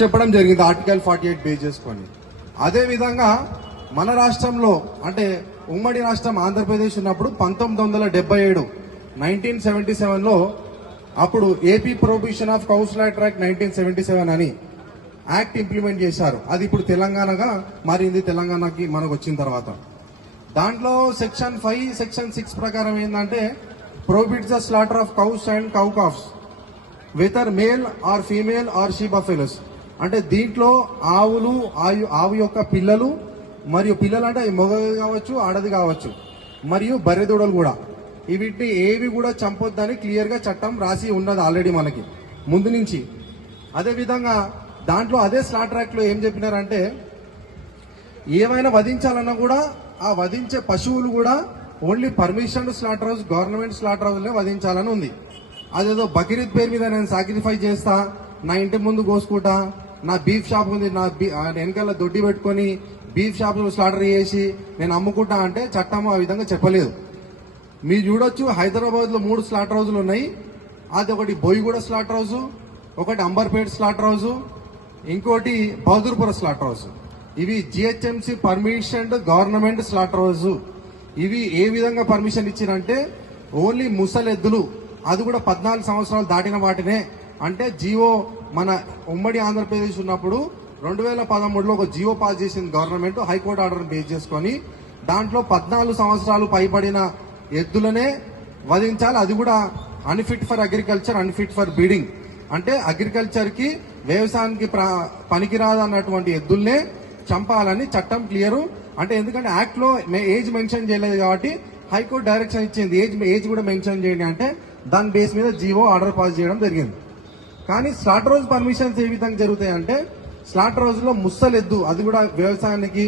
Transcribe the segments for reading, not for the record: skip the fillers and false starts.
చెప్పడం జరిగింది article 48 base చేసుకొని. అదే విధంగా మన రాష్ట్రంలో అంటే ఉమ్మడి రాష్ట్రం ఆంధ్రప్రదేశ్ ఉన్నప్పుడు 1977 1977లో అప్పుడు AP prohibition of cow slaughter act 1977 అని యాక్ట్ ఇంప్లిమెంట్ చేశారు. అది ఇప్పుడు తెలంగాణగా మారింది. తెలంగాణకి మనకు వచ్చిన తర్వాత దాంట్లో సెక్షన్ 5 సెక్షన్ 6 ప్రకారం ఏంటంటే prohibits the slaughter of cows and cow calves whether male or female or she buffaloes. అంటే దీంట్లో ఆవు యొక్క పిల్లలు మరియు పిల్లలు అంటే మగది కావచ్చు ఆడది కావచ్చు మరియు బర్రె దూడలు కూడా వీటిని ఏవి కూడా చంపొద్దని క్లియర్ గా చట్టం రాసి ఉన్నది ఆల్రెడీ మనకి ముందు నుంచి. అదే విధంగా దాంట్లో అదే స్లాటర్ యాక్ట్ లో ఏం చెప్పినారంటే ఏమైనా వధించాలన్నా కూడా ఆ వధించే పశువులు కూడా only permission slaughter house government slaughter house లో వధించాలని ఉంది. అదేదో బక్రీద్ పేరు మీద నేను సాక్రిఫైస్ చేస్తా, నా ఇంటి ముందు కోసుకుంటా, నా బీఫ్ షాప్ ఉంది, నా వెనకాల దొడ్డి పెట్టుకొని బీఫ్ షాప్ స్లాటర్ చేసి నేను అమ్ముకుంటా అంటే చట్టం ఆ విధంగా చెప్పలేదు. మీరు చూడొచ్చు హైదరాబాద్ లో 3 స్లాటర్ హౌస్లు ఉన్నాయి. అది ఒకటి బోయిగూడ స్లాటర్ హౌస్, ఒకటి అంబర్పేట్ స్లాటర్ హౌస్, ఇంకోటి బహదూర్పుర స్లాటర్ హౌస్. ఇవి GHMC permission government slaughter house. ఇవి ఏ విధంగా పర్మిషన్ ఇచ్చినంటే ఓన్లీ ముసలెద్దులు, అది కూడా 14 సంవత్సరాలు దాటిన వాటినే. అంటే జియో మన ఉమ్మడి ఆంధ్రప్రదేశ్ ఉన్నప్పుడు 2013లో ఒక జియో పాస్ చేసింది గవర్నమెంట్ హైకోర్టు ఆర్డర్ బేస్ చేసుకొని. దాంట్లో 14 సంవత్సరాలు పైబడిన ఎద్దులనే వధించాలి. అది కూడా unfit for agriculture, unfit for breeding. అంటే అగ్రికల్చర్ కి వ్యవసాయానికి పనికిరాదు అన్నటువంటి ఎద్దుల్నే చంపాలని చట్టం క్లియర్. అంటే ఎందుకంటే యాక్ట్ లో ఏజ్ మెన్షన్ చేయలేదు కాబట్టి హైకోర్టు డైరెక్షన్ ఇచ్చింది ఏజ్ కూడా మెన్షన్ చేయండి అంటే దాని బేస్ మీద జీవో ఆర్డర్ పాస్ చేయడం జరిగింది. కానీ స్లాటర్ హౌస్ పర్మిషన్స్ ఏ విధంగా జరుగుతాయి అంటే స్లాటర్ హౌస్ లో ముసలెద్దు, అది కూడా వ్యవసాయానికి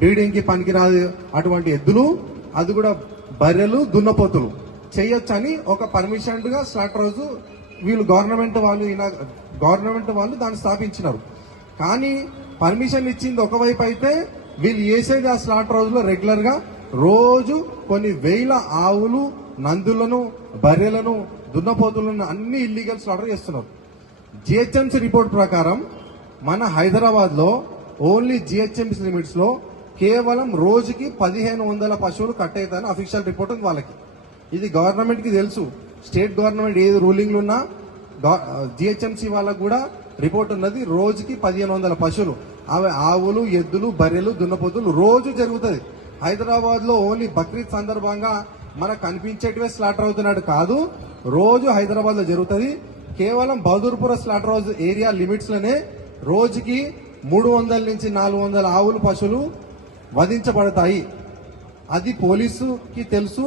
బ్రీడింగ్ కి పనికిరాదు అటువంటి ఎద్దులు, అది కూడా బర్రెలు దున్నపోతులు చేయొచ్చని ఒక పర్మిషన్ గా స్లాటర్ హౌస్ వీళ్ళు గవర్నమెంట్ వాళ్ళు దాన్ని స్థాపించినారు. కానీ పర్మిషన్ ఇచ్చింది ఒకవైపు అయితే వీళ్ళు చేసేది ఆ స్లాటర్ హౌస్ లో రెగ్యులర్ గా రోజు కొన్ని వేల ఆవులు, నందులను, బర్రెలను, దున్నపోతులను అన్ని ఇల్లీగల్ స్లాటర్ చేస్తున్నారు. జిహెచ్ఎంసీ రిపోర్ట్ ప్రకారం మన హైదరాబాద్ లో ఓన్లీ జిహెచ్ఎంసీ లిమిట్స్ లో కేవలం రోజుకి 1500 పశువులు కట్ అవుతాయని అఫీషియల్ రిపోర్ట్ ఉంది వాళ్ళకి. ఇది గవర్నమెంట్ కి తెలుసు. స్టేట్ గవర్నమెంట్ ఏది రూలింగ్లు ఉన్నా జిహెచ్ఎంసీ వాళ్ళకు కూడా రిపోర్ట్ ఉన్నది. రోజుకి 1500 పశువులు, అవి ఆవులు, ఎద్దులు, బర్రెలు, దున్నపోతులు రోజు జరుగుతుంది. హైదరాబాద్ లో ఓన్లీ బక్రీద్ సందర్భంగా మనకు కనిపించేటివే స్లాటర్ అవుతున్నాడు కాదు, రోజు హైదరాబాద్ లో జరుగుతుంది. కేవలం Bahadurpura slaughter house area limits లోనే రోజుకి 300 నుంచి 400 ఆవులు, పశువులు వధించబడతాయి. అది పోలీసుకి తెలుసు,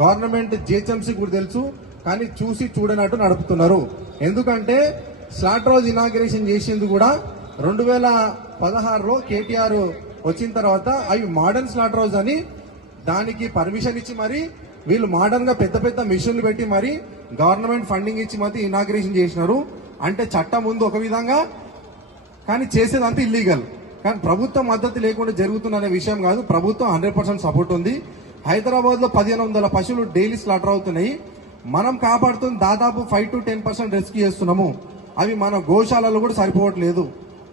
గవర్నమెంట్ జిహెచ్ఎంసీ కూడా తెలుసు. కానీ చూసి చూడనట్టు నడుపుతున్నారు. ఎందుకంటే స్లాటర్ హౌస్ ఇనాగ్రేషన్ చేసింది కూడా 2016లో కేటీఆర్ వచ్చిన తర్వాత అవి మోడర్న్ స్లాటర్ హౌస్ అని దానికి పర్మిషన్ ఇచ్చి మరి వీళ్ళు మోడర్న్ గా పెద్ద పెద్ద మిషన్లు పెట్టి మరి గవర్నమెంట్ ఫండింగ్ ఇచ్చి మరి ఇనాగ్రేషన్ చేసినారు. అంటే చట్టం ముందు ఒక విధంగా కానీ చేసేదంతా ఇల్లీగల్. కానీ ప్రభుత్వ మద్దతు లేకుండా జరుగుతుందనే విషయం కాదు, ప్రభుత్వం 100% సపోర్ట్ ఉంది. హైదరాబాద్ లో 1500 పశువులు డైలీ స్లాటర్ అవుతున్నాయి. మనం కాపాడుతున్న దాదాపు 5 to 10% రెస్క్యూ చేస్తున్నాము. అవి మన గోశాలలో కూడా సరిపోవట్లేదు,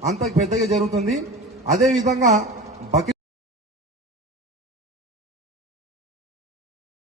అంత పెద్దగా జరుగుతుంది. అదే విధంగా